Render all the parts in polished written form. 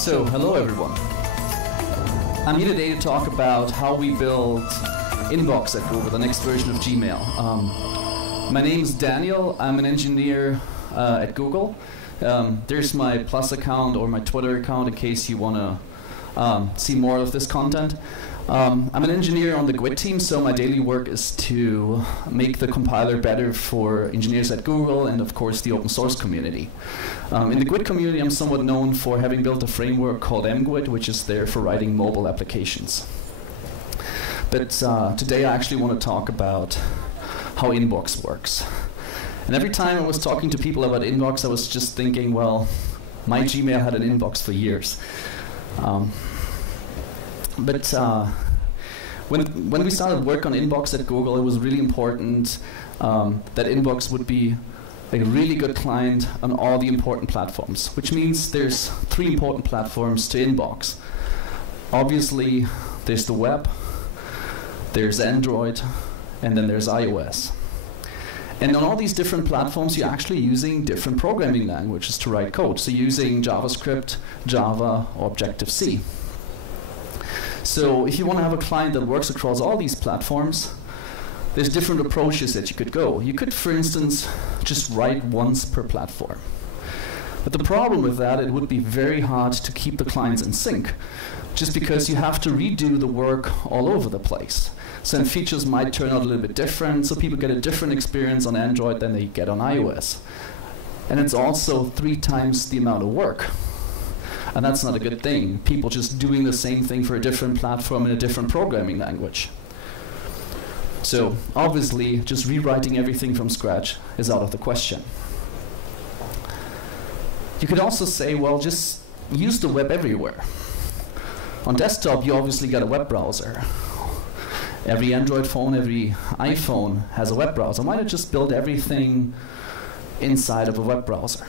So, hello everyone. I'm here today to talk about how we build Inbox at Google, the next version of Gmail. My name is Daniel. I'm an engineer at Google. There's my Plus account or my Twitter account in case you want to see more of this content. I'm an engineer on the GWT team, so my daily work is to make the compiler better for engineers at Google and, of course, the open source community. In the GWT community, I'm somewhat known for having built a framework called mGWT, which is there for writing mobile applications. But today I actually want to talk about how Inbox works. And every time I was talking to people about Inbox, I was just thinking, well, my Gmail had an inbox for years. But when we started work on Inbox at Google, it was really important that Inbox would be a really good client on all the important platforms, which means there's 3 important platforms to Inbox. Obviously, there's the web, there's Android, and then there's iOS. And on all these different platforms, you're actually using different programming languages to write code. So using JavaScript, Java, or Objective-C. So if you want to have a client that works across all these platforms, there's different approaches that you could go. You could, for instance, just write once per platform. But the problem with that, it would be very hard to keep the clients in sync, just because you have to redo the work all over the place. Some features might turn out a little bit different, so people get a different experience on Android than they get on iOS. And it's also 3 times the amount of work. And that's not a good thing. People just doing the same thing for a different platform in a different programming language. So obviously, just rewriting everything from scratch is out of the question. You could also say, well, just use the web everywhere. On desktop, you obviously got a web browser. Every Android phone, every iPhone has a web browser. Why not just build everything inside of a web browser?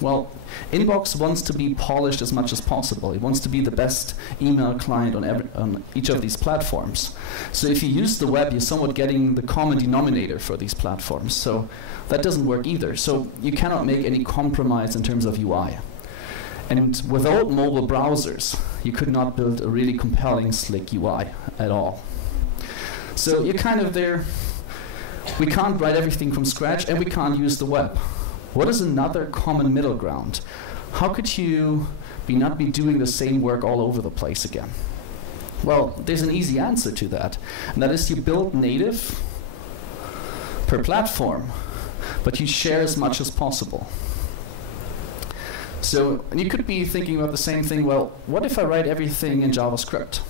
Well, Inbox wants to be polished as much as possible. It wants to be the best email client on each of these platforms. So if you use the web, you're somewhat getting the common denominator for these platforms. So that doesn't work either. So you cannot make any compromise in terms of UI. And without mobile browsers, you could not build a really compelling, slick UI at all. So you're kind of there. We can't write everything from scratch, and we can't use the web. What is another common middle ground? How could you not be doing the same work all over the place again? Well, there's an easy answer to that, and that is you build native per platform, but you share as much as possible. So you could be thinking about the same thing, well, what if I write everything in JavaScript,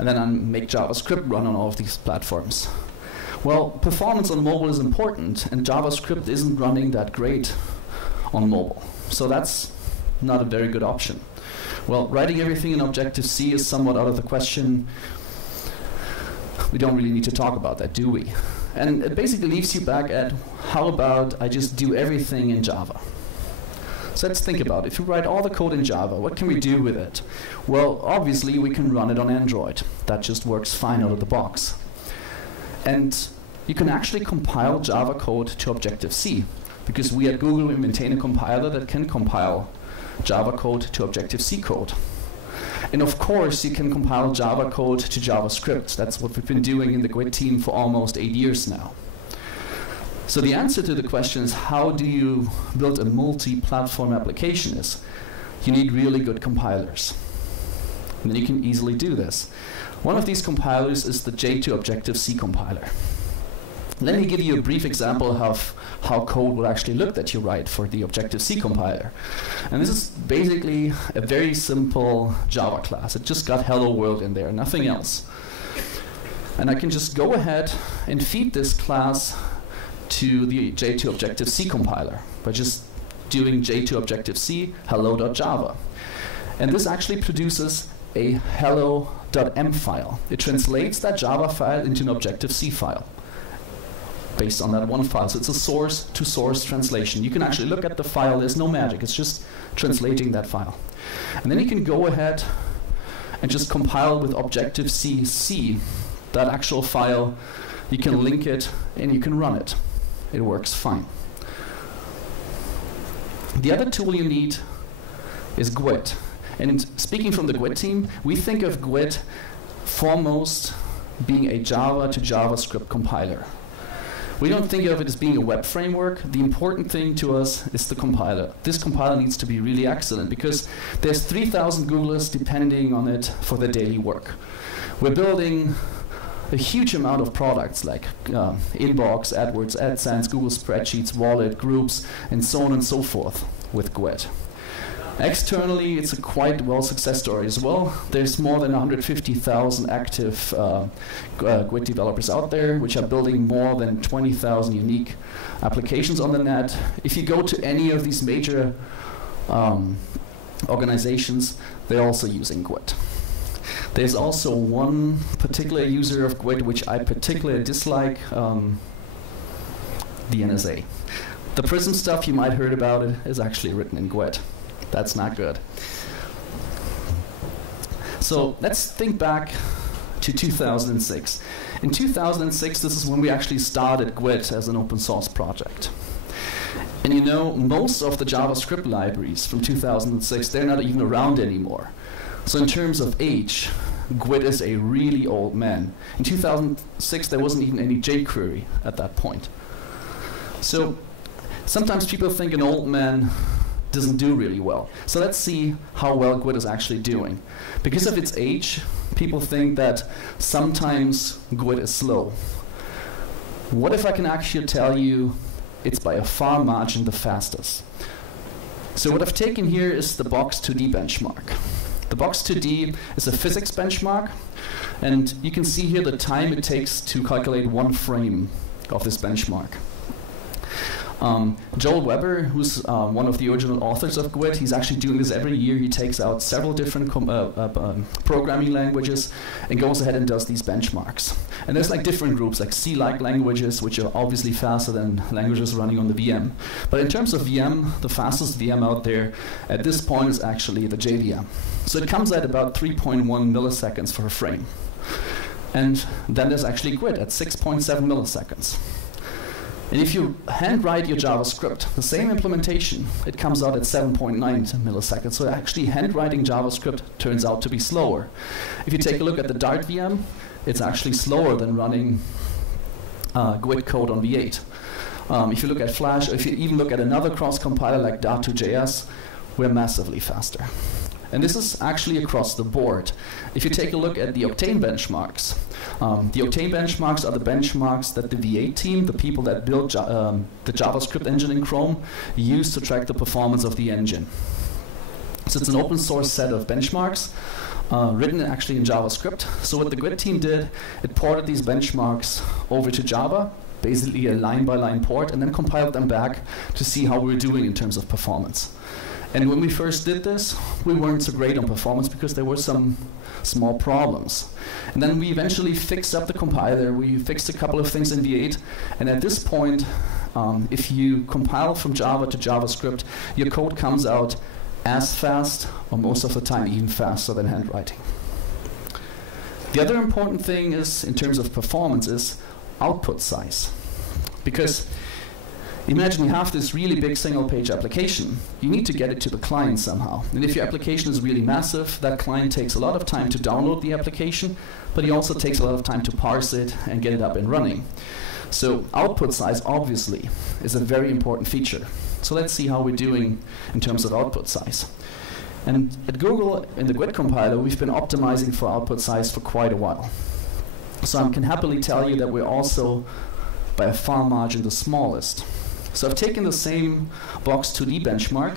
and then I make JavaScript run on all of these platforms? Well, performance on mobile is important, and JavaScript isn't running that great on mobile. So that's not a very good option. Well, writing everything in Objective-C is somewhat out of the question. We don't really need to talk about that, do we? And it basically leaves you back at, how about I just do everything in Java? So let's think about it. If you write all the code in Java, what can we do with it? Well, obviously, we can run it on Android. That just works fine out of the box. And you can actually compile Java code to Objective-C, because we at Google we maintain a compiler that can compile Java code to Objective-C code. And of course, you can compile Java code to JavaScript. That's what we've been doing in the GWT team for almost 8 years now. So the answer to the question is, how do you build a multi-platform application is, you need really good compilers. And then you can easily do this. One of these compilers is the J2 Objective-C compiler. Let me give you a brief example of how code will actually look that you write for the Objective-C compiler. And this is basically a very simple Java class. It just got hello world in there, nothing else. And I can just go ahead and feed this class to the J2 Objective-C compiler by just doing J2 Objective-C hello.java. And this actually produces a hello.m file. It translates that Java file into an Objective-C file based on that one file. So it's a source-to-source translation. You can actually look at the file. There's no magic. It's just translating that file. And then you can go ahead and just compile with Objective-C that actual file. You can link it, and you can run it. It works fine. The other tool you need is GWT. And speaking from the GWT team, we think of GWT foremost being a Java to JavaScript compiler. We don't think of it as being a web framework. The important thing to us is the compiler. This compiler needs to be really excellent because there's 3,000 Googlers depending on it for their daily work. We're building a huge amount of products like Inbox, AdWords, AdSense, Google Spreadsheets, Wallet, Groups, and so on and so forth with GWT. Externally, it's a quite well success story as well. There's more than 150,000 active GWT developers out there, which are building more than 20,000 unique applications on the net. If you go to any of these major organizations, they're also using GWT. There's also one particular user of GWT which I particularly dislike, the NSA. The Prism stuff you might have heard about it is actually written in GWT. That's not good. So let's think back to 2006. In 2006, this is when we actually started GWT as an open source project. And you know, most of the JavaScript libraries from 2006, they're not even around anymore. So in terms of age, GWT is a really old man. In 2006, there wasn't even any jQuery at that point. So sometimes people think an old man doesn't do really well. So let's see how well GWT is actually doing. Because of its age, people think that sometimes GWT is slow. What if I can actually tell you it's by a far margin the fastest? So what I've taken here is the Box2D benchmark. The Box2D is a physics benchmark, and you can see here the time it takes to calculate one frame of this benchmark. Joel Weber, who's one of the original authors of GWT, he's actually doing this every year. He takes out several different programming languages and goes ahead and does these benchmarks. And there's like different groups, like C-like languages, which are obviously faster than languages running on the VM. But in terms of VM, the fastest VM out there at this point is actually the JVM. So it comes at about 3.1 milliseconds for a frame. And then there's actually GWT at 6.7 milliseconds. And if you handwrite your JavaScript, the same implementation, it comes out at 7.9 milliseconds. So actually handwriting JavaScript turns out to be slower. If you take a look at the Dart VM, it's actually slower than running GWT code on V8. If you look at Flash, or if you even look at another cross-compiler like Dart2JS, we're massively faster. And this is actually across the board. If you take a look at the Octane benchmarks, the Octane benchmarks are the benchmarks that the V8 team, the people that built the JavaScript engine in Chrome, use to track the performance of the engine. So it's an open source set of benchmarks written actually in JavaScript. So what the GWT team did, it ported these benchmarks over to Java, basically a line-by-line port, and then compiled them back to see how we were doing in terms of performance. And when we first did this, we weren't so great on performance because there were some small problems. And then we eventually fixed up the compiler, we fixed a couple of things in V8, and at this point, if you compile from Java to JavaScript, your code comes out as fast, or most of the time even faster than handwriting. The other important thing is, in terms of performance, is output size. Because imagine you have this really big single-page application. You need to get it to the client somehow. And if your application is really massive, that client takes a lot of time to download the application, but it also takes a lot of time to parse it and get it up and running. So output size, obviously, is a very important feature. So let's see how we're doing in terms of output size. And at Google, in the GWT compiler, we've been optimizing for output size for quite a while. So I can happily tell you that we're also, by a far margin, the smallest. So I've taken the same Box2D benchmark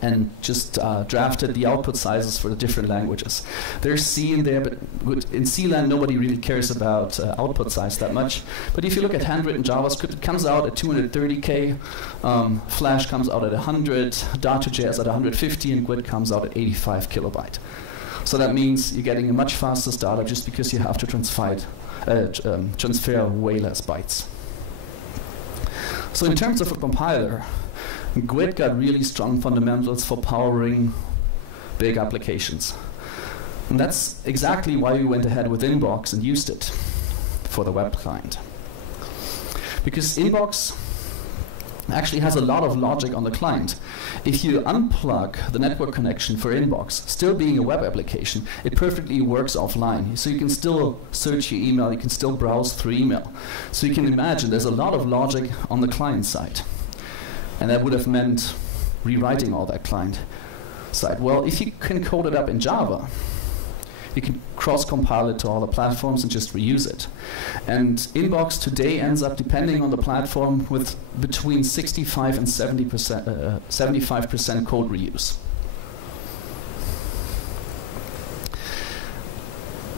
and just drafted the output sizes for the different languages. There's C in there, but in C land nobody really cares about output size that much. But if you look at handwritten JavaScript, it comes out at 230K, Flash comes out at 100, Dart2JS at 150, and GWT comes out at 85 kilobyte. So that means you're getting a much faster startup just because you have to transfer way less bytes. So in terms of a compiler, GWT got really strong fundamentals for powering big applications. And that's exactly why we went ahead with Inbox and used it for the web client. Because Inbox actually has a lot of logic on the client. If you unplug the network connection for Inbox, still being a web application, it perfectly works offline. So you can still search your email, you can still browse through email. So you can imagine there's a lot of logic on the client side. And that would have meant rewriting all that client side. Well, if you can code it up in Java, you can cross-compile it to all the platforms and just reuse it. And Inbox today ends up, depending on the platform, with between 65 and 75% code reuse.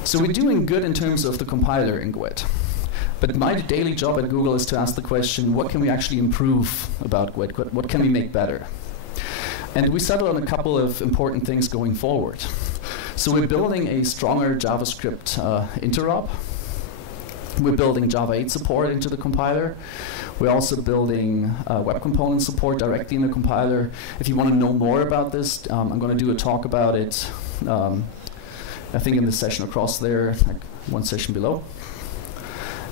So we're doing good in terms of the compiler in GWT. But my daily job at Google is to ask the question, what can we actually improve about GWT? What can we make better? And we settled on a couple of important things going forward. So we're building a stronger JavaScript interop. We're building Java 8 support into the compiler. We're also building web component support directly in the compiler. If you want to know more about this, I'm going to do a talk about it, I think in the session across there, like one session below.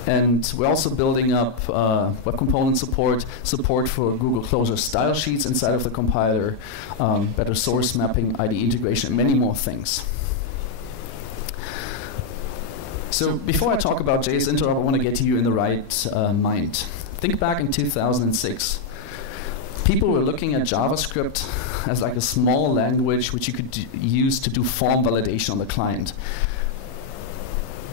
And we're also building up web component support for Google Closure style sheets inside of the compiler, better source mapping, IDE integration, and many more things. So before I talk about JS Interop, I want to get you in the right mind. Think back in 2006. People were looking at JavaScript as like a small language which you could use to do form validation on the client.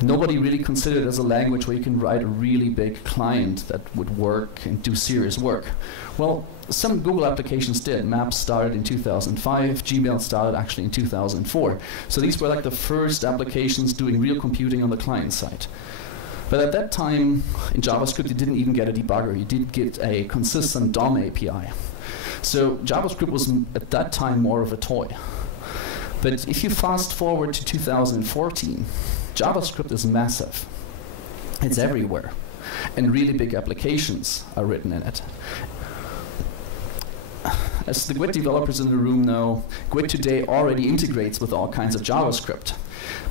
Nobody really considered it as a language where you can write a really big client that would work and do serious work. Well, some Google applications did. Maps started in 2005, Gmail started actually in 2004. So these were like the first applications doing real computing on the client side. But at that time, in JavaScript, you didn't even get a debugger. You did get a consistent DOM API. So JavaScript was, at that time, more of a toy. But if you fast forward to 2014, JavaScript is massive. It's everywhere. And really big applications are written in it. As the GWT developers in the room know, GWT today already integrates with all kinds of JavaScript.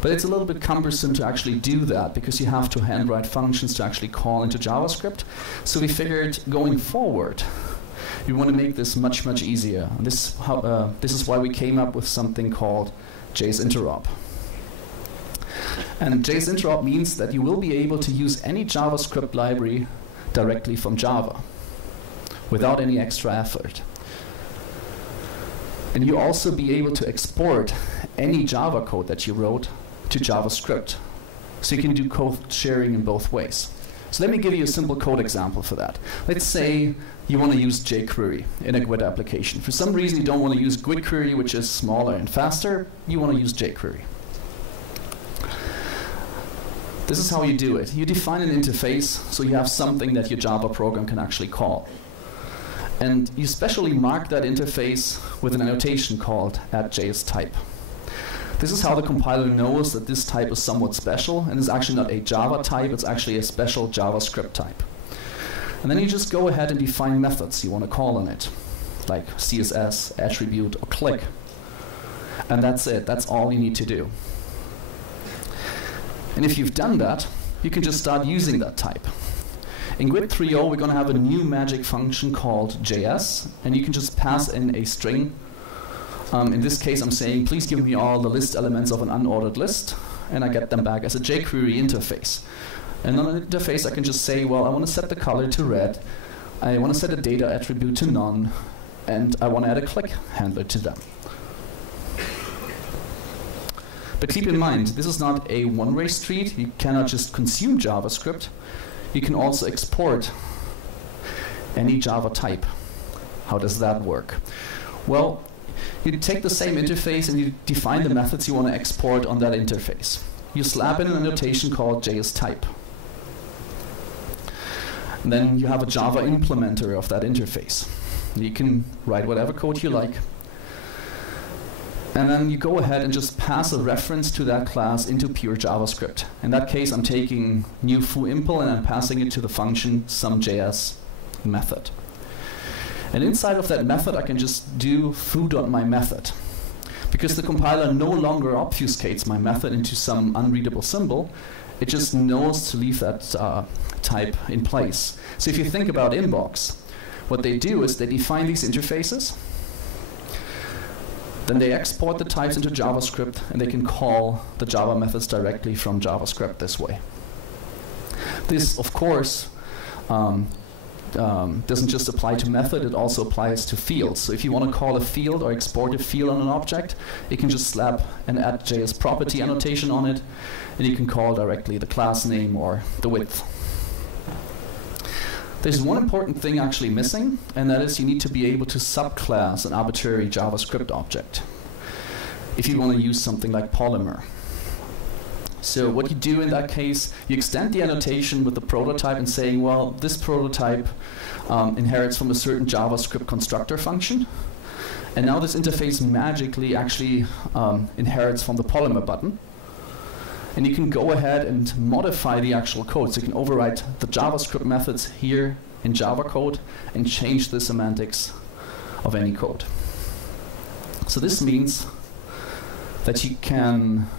But it's a little bit cumbersome to actually do that because you have to handwrite functions to actually call into JavaScript. So we figured going forward, we want to make this much, much easier. And this is why we came up with something called JS Interop. And JS Interop means that you will be able to use any JavaScript library directly from Java without any extra effort. And you also be able to export any Java code that you wrote to JavaScript. So you can do code sharing in both ways. So let me give you a simple code example for that. Let's say you want to use jQuery in a GWT application. For some reason you don't want to use GWT query, which is smaller and faster. You want to use jQuery. This is how you do it. You define an interface so you have something that your Java program can actually call. And you specially mark that interface with an annotation called @JSType. This is how the compiler knows that this type is somewhat special and is actually not a Java type, it's actually a special JavaScript type. And then you just go ahead and define methods you want to call on it, like CSS, attribute, or click. And that's it, that's all you need to do. And if you've done that, you can just start using that type. In GWT 3.0, we're going to have a new magic function called JS, and you can just pass in a string. In this case, I'm saying, please give me all the list elements of an unordered list, and I get them back as a jQuery interface. And on the interface, I can just say, well, I want to set the color to red, I want to set a data attribute to none, and I want to add a click handler to them. But keep in mind, this is not a one-way street. You cannot just consume JavaScript. You can also export any Java type. How does that work? Well, you take the same interface and you define the methods you want to export on that interface. You slap in an annotation called JSType. And then you have a Java implementer of that interface. You can write whatever code you like. And then you go ahead and just pass a reference to that class into pure JavaScript. In that case, I'm taking new foo_impl and I'm passing it to the function some.js method. And inside of that method, I can just do foo.myMethod. Because the compiler no longer obfuscates my method into some unreadable symbol, it just knows to leave that type in place. So if you think about Inbox, what they do is they define these interfaces, then they export the types into JavaScript, and they can call the Java methods directly from JavaScript this way. This, of course, doesn't just apply to method, it also applies to fields. So if you want to call a field or export a field on an object, you can just slap an add.js property annotation on it, and you can call directly the class name or the width. There's one important thing actually missing, and that is you need to be able to subclass an arbitrary JavaScript object if you want to use something like Polymer. So what you do in that case, you extend the annotation with the prototype and saying, well, this prototype inherits from a certain JavaScript constructor function, and now this interface magically actually inherits from the Polymer button. And you can go ahead and modify the actual code. So you can overwrite the JavaScript methods here in Java code and change the semantics of any code. So this means that you can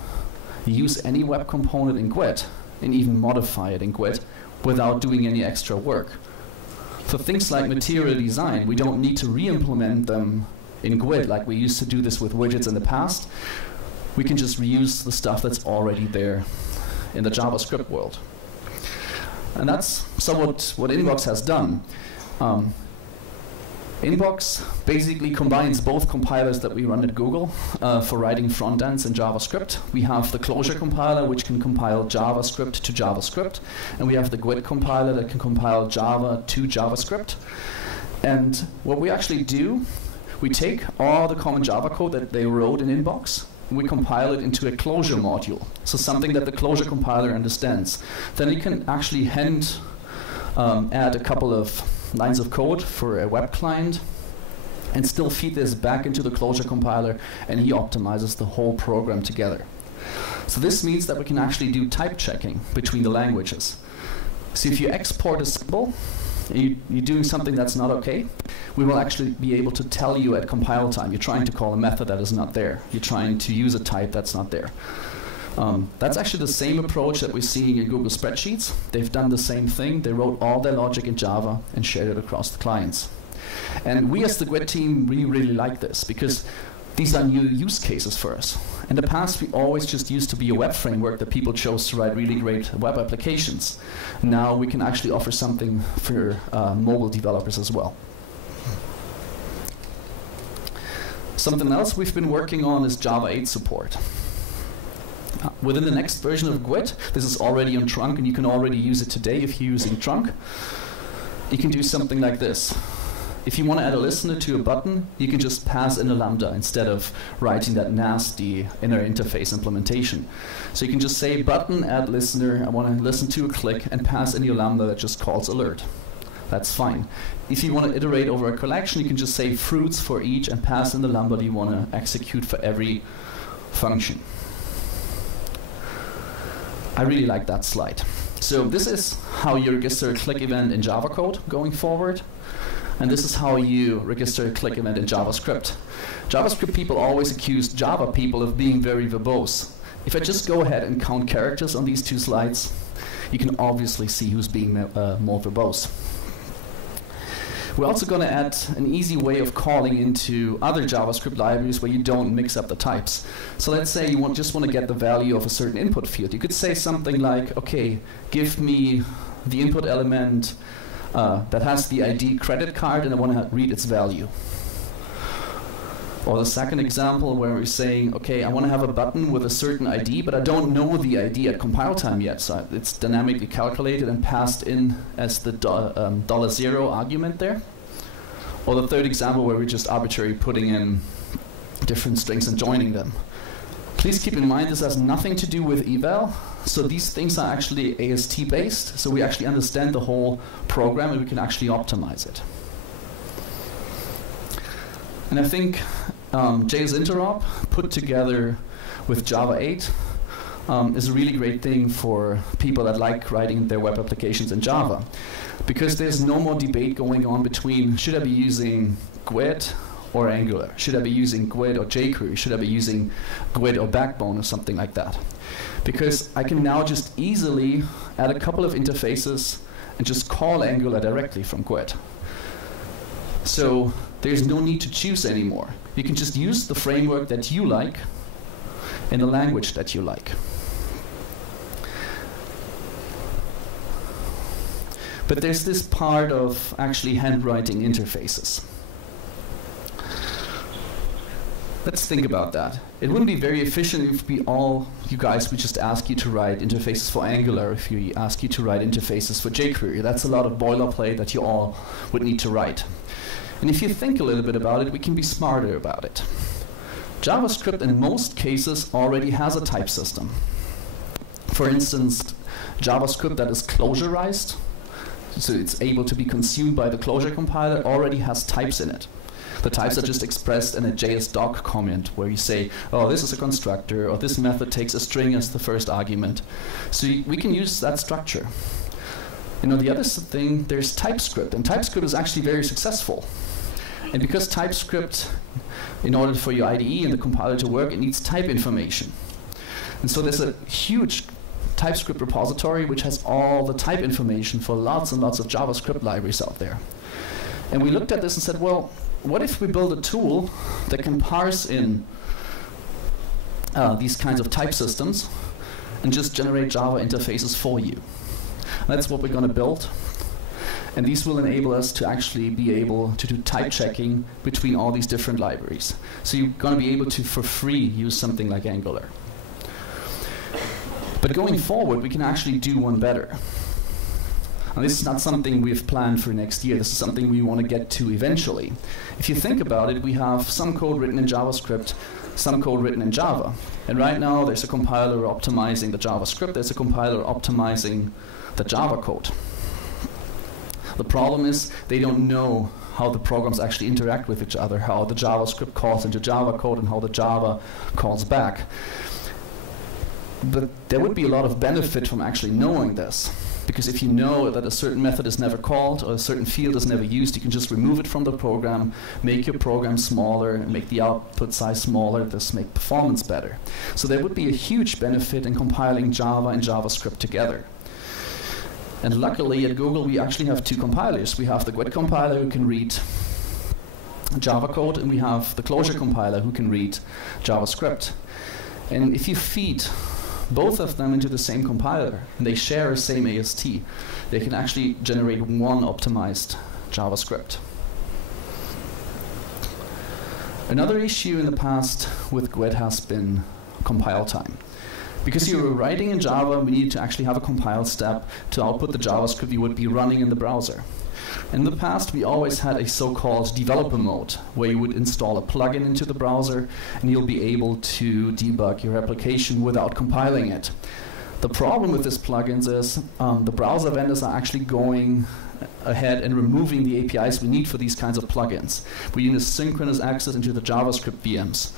use any web component in GWT and even modify it in GWT without doing any extra work. For things like material design, we don't need to re-implement them in GWT like we used to do this with widgets in the past. We can just reuse the stuff that's already there in the JavaScript world. And that's somewhat what Inbox has done. Inbox basically combines both compilers that we run at Google for writing front ends in JavaScript. We have the Closure compiler, which can compile JavaScript to JavaScript, and we have the GWT compiler that can compile Java to JavaScript. And what we actually do, we take all the common Java code that they wrote in Inbox, and we compile it into a Closure module, so something that the Closure compiler understands. Then you can actually add a couple of lines of code for a web client and still feed this back into the Closure compiler, and he optimizes the whole program together. So this means that we can actually do type checking between the languages. So if you export a symbol and you're doing something that's not okay, we will actually be able to tell you at compile time. You're trying to call a method that is not there. You're trying to use a type that's not there. That's actually the same approach that we're seeing in Google Spreadsheets. They've done the same thing. They wrote all their logic in Java and shared it across the clients. And we as the GWT team really like this, because these are new use cases for us. In the past, we always just used to be a web framework that people chose to write really great web applications. Now we can actually offer something for mobile developers as well. Something else we've been working on is Java 8 support. Within the next version of GWT, this is already on trunk, and you can already use it today if you're using trunk. You can do something like this. If you want to add a listener to a button, you can just pass in a lambda instead of writing that nasty inner interface implementation. So you can just say button add listener, I want to listen to a click, and pass in your lambda that just calls alert. That's fine. If you want to iterate over a collection, you can just say fruits for each and pass in the lambda you want to execute for every function. I really like that slide. So this is how you register a click event in Java code going forward. And this is how you register a click event in JavaScript. JavaScript people always accuse Java people of being very verbose. If I just go ahead and count characters on these two slides, you can obviously see who's being more verbose. We're also going to add an easy way of calling into other JavaScript libraries where you don't mix up the types. So let's say you just want to get the value of a certain input field. You could say something like, okay, give me the input element that has the ID credit card, and I want to read its value. Or the second example where we're saying, okay, I want to have a button with a certain ID, but I don't know the ID at compile time yet, so it's dynamically calculated and passed in as the $0 argument there. Or the third example where we're just arbitrarily putting in different strings and joining them. Please keep in mind this has nothing to do with eval, so these things are actually AST based, so we actually understand the whole program and we can actually optimize it. And I think JS Interop put together with Java 8 is a really great thing for people that like writing their web applications in Java. Because there's no more debate going on between should I be using GWT or Angular? Should I be using GWT or jQuery? Should I be using GWT or Backbone or something like that? Because I can now just easily add a couple of interfaces and just call Angular directly from GWT. So there's no need to choose anymore. You can just use the framework that you like in the language that you like. But there's this part of actually handwriting interfaces. Let's think about that. It wouldn't be very efficient if you guys would just ask you to write interfaces for Angular, if you ask you to write interfaces for jQuery. That's a lot of boilerplate that you all would need to write. And if you think a little bit about it, we can be smarter about it. JavaScript in most cases already has a type system. For instance, JavaScript that is closurized, so it's able to be consumed by the Clojure compiler, already has types in it. The types are just expressed in a JS-doc comment where you say, oh, this is a constructor, or this method takes a string as the first argument. So we can use that structure. You know, the other thing, there's TypeScript, and TypeScript is actually very successful. And because TypeScript, in order for your IDE and the compiler to work, it needs type information. And so there's a huge TypeScript repository which has all the type information for lots and lots of JavaScript libraries out there. And we looked at this and said, well, what if we build a tool that can parse in these kinds of type systems and just generate Java interfaces for you? That's what we're going to build. And these will enable us to actually be able to do type checking between all these different libraries. So you're going to be able to, for free, use something like Angular. But going forward, we can actually do one better. And this is not something we've planned for next year. This is something we want to get to eventually. If you think about it, we have some code written in JavaScript, some code written in Java. And right now, there's a compiler optimizing the JavaScript. There's a compiler optimizing the Java code. The problem is they don't know how the programs actually interact with each other, how the JavaScript calls into Java code and how the Java calls back. But there would be a lot of benefit from actually knowing this. Because if you know that a certain method is never called or a certain field is never used, you can just remove it from the program, make your program smaller, and make the output size smaller, thus make performance better. So there would be a huge benefit in compiling Java and JavaScript together. And luckily at Google we actually have two compilers. We have the GWT compiler who can read Java code, and we have the Clojure compiler who can read JavaScript. And if you feed both of them into the same compiler, and they share the same AST, they can actually generate one optimized JavaScript. Another issue in the past with GWT has been compile time. Because you were writing in Java, we needed to actually have a compile step to output the JavaScript you would be running in the browser. In the past, we always had a so-called developer mode, where you would install a plugin into the browser, and you'll be able to debug your application without compiling it. The problem with these plugins is the browser vendors are actually going ahead and removing the APIs we need for these kinds of plugins. We need a synchronous access into the JavaScript VMs.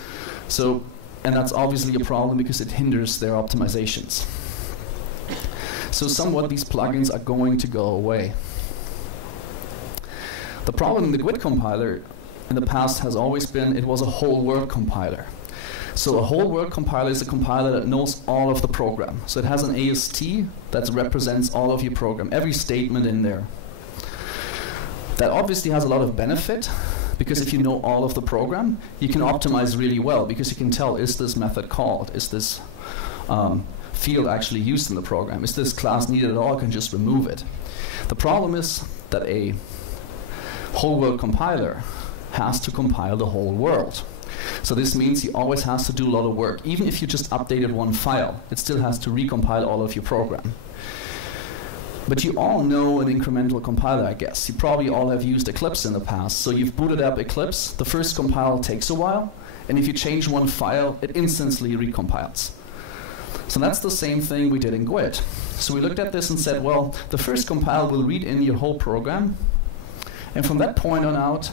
And that's obviously a problem because it hinders their optimizations. So somewhat these plugins are going to go away. The problem in the GWT compiler in the past has always been it was a whole world compiler. So a whole world compiler is a compiler that knows all of the program. So it has an AST that represents all of your program, every statement in there. That obviously has a lot of benefit, because if you know all of the program, you can optimize really well, because you can tell, is this method called? Is this field actually used in the program? Is this class needed at all? I can just remove it. The problem is that a whole world compiler has to compile the whole world. So this means he always has to do a lot of work. Even if you just updated one file, it still has to recompile all of your program. But you all know an incremental compiler, I guess. You probably all have used Eclipse in the past. So you've booted up Eclipse, the first compile takes a while, and if you change one file, it instantly recompiles. So that's the same thing we did in GWT. So we looked at this and said, well, the first compile will read in your whole program, and from that point on out,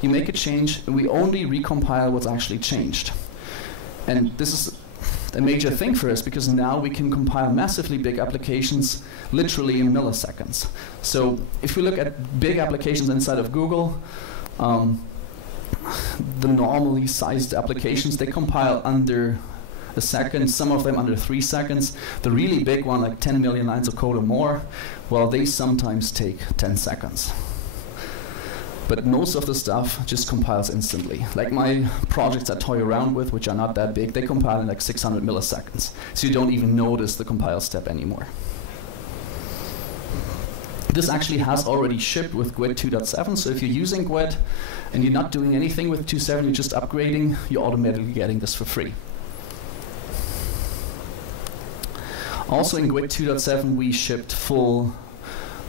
you make a change, and we only recompile what's actually changed. And this is a major thing for us, because now we can compile massively big applications literally in milliseconds. So if we look at big applications inside of Google, the normally sized applications, they compile under a second, some of them under 3 seconds. The really big one, like 10 million lines of code or more, well, they sometimes take 10 seconds. But most of the stuff just compiles instantly. Like my projects I toy around with, which are not that big, they compile in like 600 milliseconds. So you don't even notice the compile step anymore. This actually has already shipped with GWT 2.7, so if you're using GWT and you're not doing anything with 2.7, you're just upgrading, you're automatically getting this for free. Also in GWT 2.7 we shipped full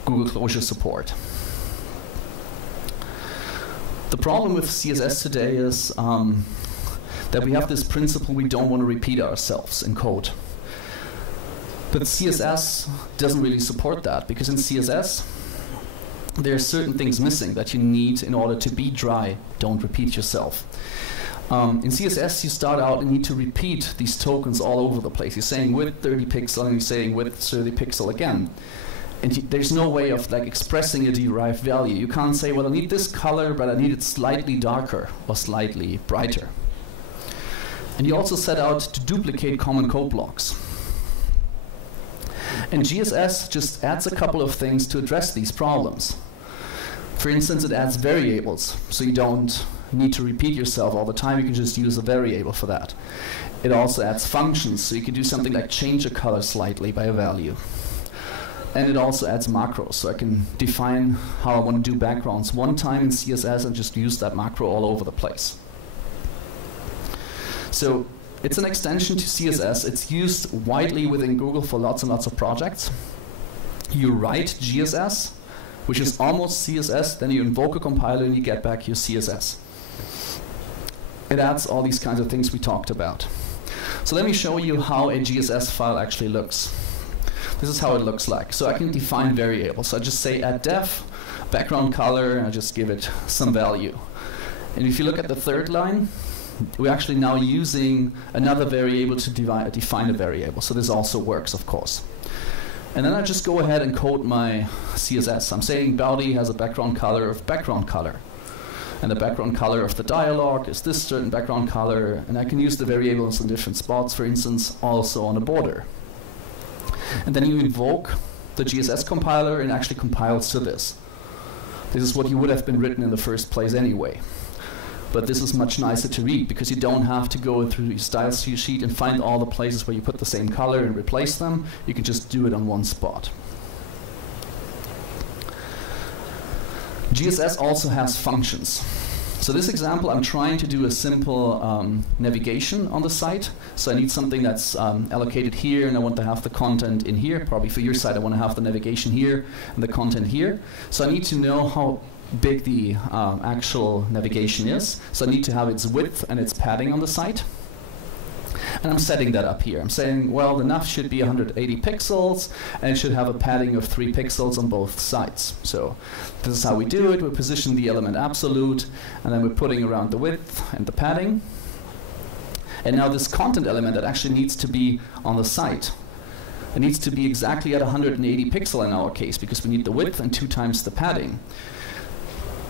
Google Closure support. The problem with CSS today is that we have this principle we don't want to repeat ourselves in code. But CSS doesn't really support that, because in CSS there are certain things missing that you need in order to be dry. Don't repeat yourself. In CSS you start out and need to repeat these tokens all over the place. You're saying width 30 pixel and you're saying width 30 pixel again. And there's no way of like expressing a derived value. You can't say, well, I need this color, but I need it slightly darker or slightly brighter. And you also set out to duplicate common code blocks. And GSS just adds a couple of things to address these problems. For instance, it adds variables, so you don't need to repeat yourself all the time. You can just use a variable for that. It also adds functions, so you can do something like change a color slightly by a value. And it also adds macros, so I can define how I want to do backgrounds one time in CSS and just use that macro all over the place. So it's an extension to CSS. It's used widely within Google for lots and lots of projects. You write GSS, which is almost CSS, then you invoke a compiler and you get back your CSS. It adds all these kinds of things we talked about. So let me show you how a GSS file actually looks. This is how it looks like. So I can define variables. So I just say add def, background color, and I just give it some value. And if you look at the third line, we're actually now using another variable to define a variable. So this also works, of course. And then I just go ahead and code my CSS. I'm saying body has a background color of background color. And the background color of the dialog is this certain background color. And I can use the variables in different spots, for instance, also on a border. And then you invoke the GSS compiler and it actually compiles to this. This is what you would have been written in the first place anyway. But this is much nicer to read because you don't have to go through your style sheet and find all the places where you put the same color and replace them. You can just do it on one spot. GSS also has functions. So this example, I'm trying to do a simple navigation on the site. So I need something that's allocated here, and I want to have the content in here. Probably for your site, I want to have the navigation here and the content here. So I need to know how big the actual navigation is. So I need to have its width and its padding on the site. And I'm setting that up here. I'm saying, well, the nav should be 180 pixels, and it should have a padding of 3 pixels on both sides. So this is how we do it. We position the element absolute, and then we're putting around the width and the padding. And now this content element that actually needs to be on the site, it needs to be exactly at 180 pixel in our case, because we need the width and 2 times the padding.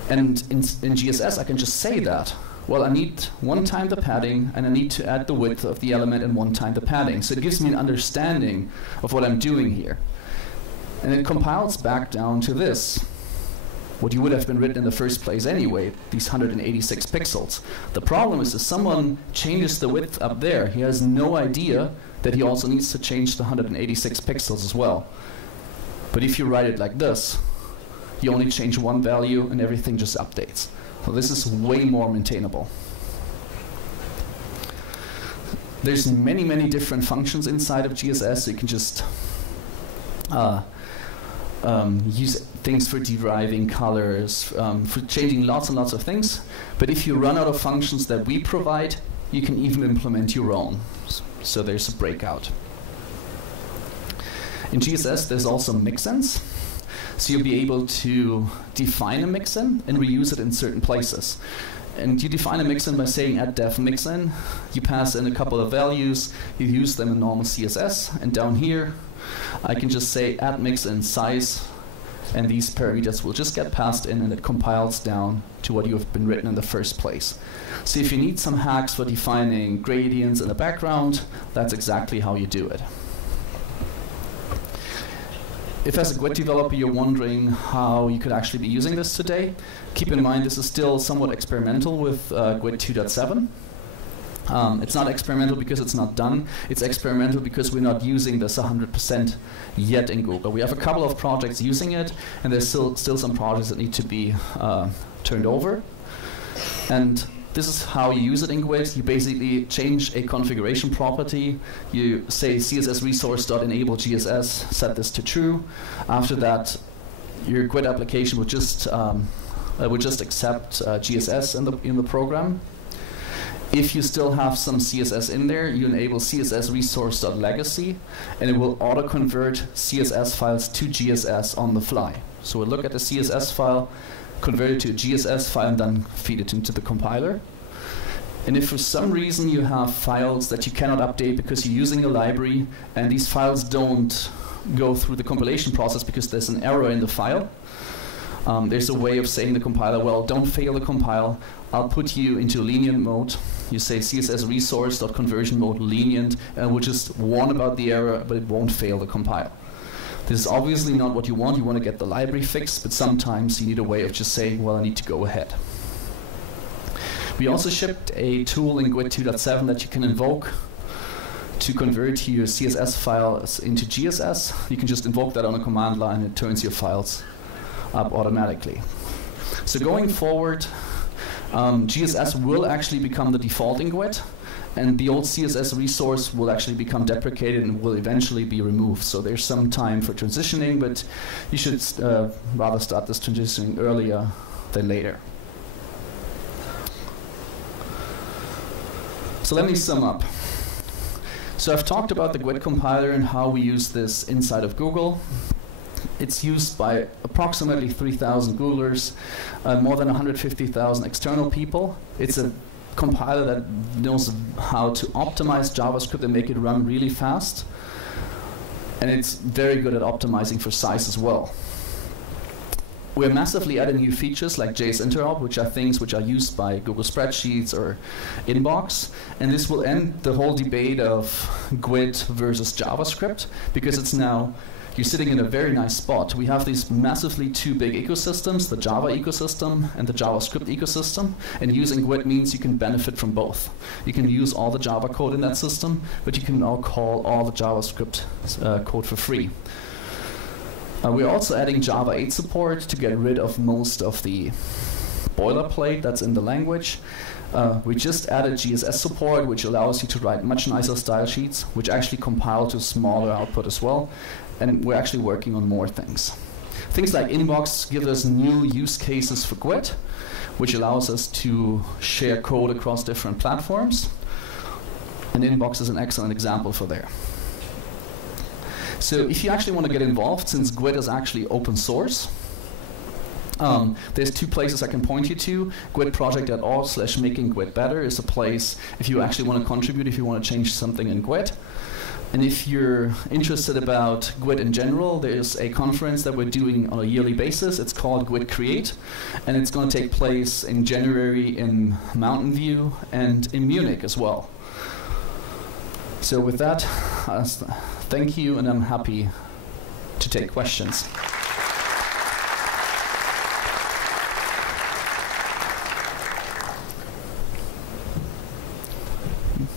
And in GSS, I can just say that. Well, I need 1 time the padding, and I need to add the width of the element and 1 time the padding. So it gives me an understanding of what I'm doing here. And it compiles back down to this, what you would have been written in the first place anyway, these 186 pixels. The problem is if someone changes the width up there, he has no idea that he also needs to change the 186 pixels as well. But if you write it like this, you only change 1 value and everything just updates. So this is way more maintainable. There's many, many different functions inside of GSS. You can just use things for deriving colors, for changing lots and lots of things. But if you run out of functions that we provide, you can even implement your own. So there's a breakout. In GSS, there's also mixins. So you'll be able to define a mixin and reuse it in certain places. And you define a mixin by saying add def mixin. You pass in a couple of values. You use them in normal CSS. And down here, I can just say add mixin size. And these parameters will just get passed in, and it compiles down to what you have been written in the first place. So if you need some hacks for defining gradients in the background, that's exactly how you do it. If as a GWT developer you're wondering how you could actually be using this today, keep in mind this is still somewhat experimental with GWT 2.7. It's not experimental because it's not done. It's experimental because we're not using this 100% yet in Google. We have a couple of projects using it, and there's still some projects that need to be turned over. And this is how you use it in GWT. You basically change a configuration property. You say CSS resource.enable GSS, set this to true. After that, your GWT application would just accept GSS in the program. If you still have some CSS in there, you enable CSS resource.legacy, and it will auto-convert CSS files to GSS on the fly. So we'll look at the CSS file, convert it to a GSS file, and then feed it into the compiler. And if for some reason you have files that you cannot update because you're using a library, and these files don't go through the compilation process because there's an error in the file, there's a way of saying to the compiler, well, don't fail the compile. I'll put you into lenient mode. You say CSS resource.conversion mode lenient, and we'll just warn about the error, but it won't fail the compile. This is obviously not what you want. You want to get the library fixed, but sometimes you need a way of just saying, well, I need to go ahead. We also shipped a tool in GWT 2.7 that you can invoke to convert your CSS files into GSS. You can just invoke that on a command line, and it turns your files up automatically. So going forward, GSS will actually become the default in GWT, and the old CSS resource will actually become deprecated and will eventually be removed. So there's some time for transitioning, but you should rather start this transitioning earlier than later. So let me sum up. So I've talked about the GWT compiler and how we use this inside of Google. It's used by approximately 3,000 Googlers, more than 150,000 external people. It's a compiler that knows how to optimize JavaScript and make it run really fast. And it's very good at optimizing for size as well. We're massively adding new features like JS Interop, which are things which are used by Google Spreadsheets or Inbox. And this will end the whole debate of GWT versus JavaScript, because it's now, you're sitting in a very nice spot. We have these massively two big ecosystems, the Java ecosystem and the JavaScript ecosystem. And using GWT means you can benefit from both. You can use all the Java code in that system, but you can now call all the JavaScript code for free. We're also adding Java 8 support to get rid of most of the boilerplate that's in the language. We just added GSS support, which allows you to write much nicer style sheets, which actually compile to smaller output as well. And we're actually working on more things. Things like Inbox give us new use cases for GWT, which allows us to share code across different platforms. And Inbox is an excellent example for there. So if you actually want to get involved, since GWT is actually open source, there's two places I can point you to. gwtproject.org/makinggwt-better is a place if you actually want to contribute, if you want to change something in GWT. And if you're interested about GWT in general, there's a conference that we're doing on a yearly basis. It's called GWT Create, and it's going to take place in January in Mountain View and in Munich as well. So with that, thank you, and I'm happy to take questions.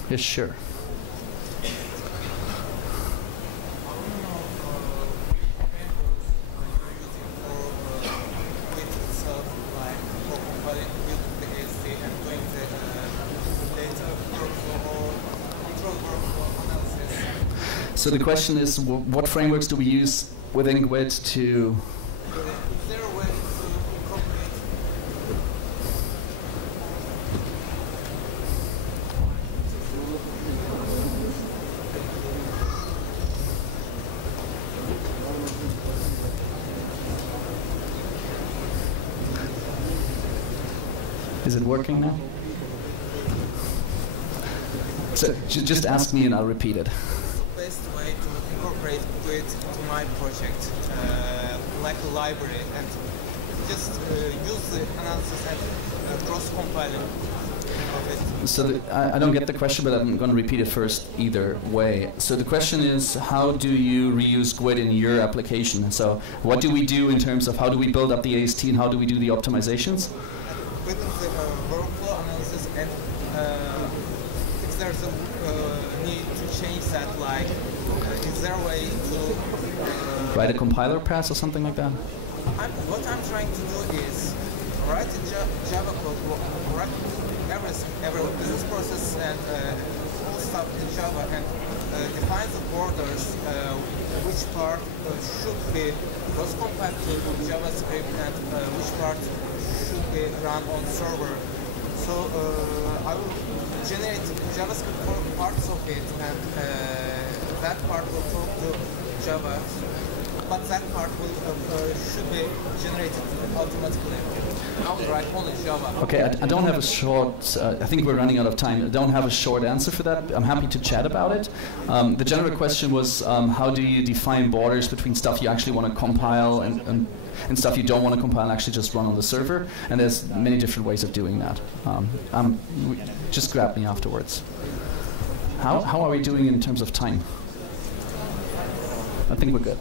Yes, sure. So the question is, what frameworks do we use within GWT to... Is there a way to incorporate? Is it working now? So just ask me and I'll repeat it. Best way to incorporate GWT into my project, like a library, and just use the analysis and cross-compiling of it? So I don't get the question, but I'm going to repeat it first either way. So the question is, how do you reuse GWT in your application? So what do we do in terms of how do we build up the AST and how do we do the optimizations? With the workflow analysis, and if there's a need to change that, like, is there a way to write a compiler pass or something like that? What I'm trying to do is write a Java code, write every business process and all stuff in Java, and define the borders, which part should be cross-compatible with JavaScript and which part should be run on server. So I will generate JavaScript for parts of it, and that part will talk to Java, but that part will should be generated automatically. I will write only Java. Okay, I don't have a short, I think we're running out of time. I don't have a short answer for that. I'm happy to chat about it. The general question was, how do you define borders between stuff you actually want to compile and stuff you don't want to compile and actually just run on the server? And there's many different ways of doing that. Just grab me afterwards. How are we doing in terms of time? I think we're good.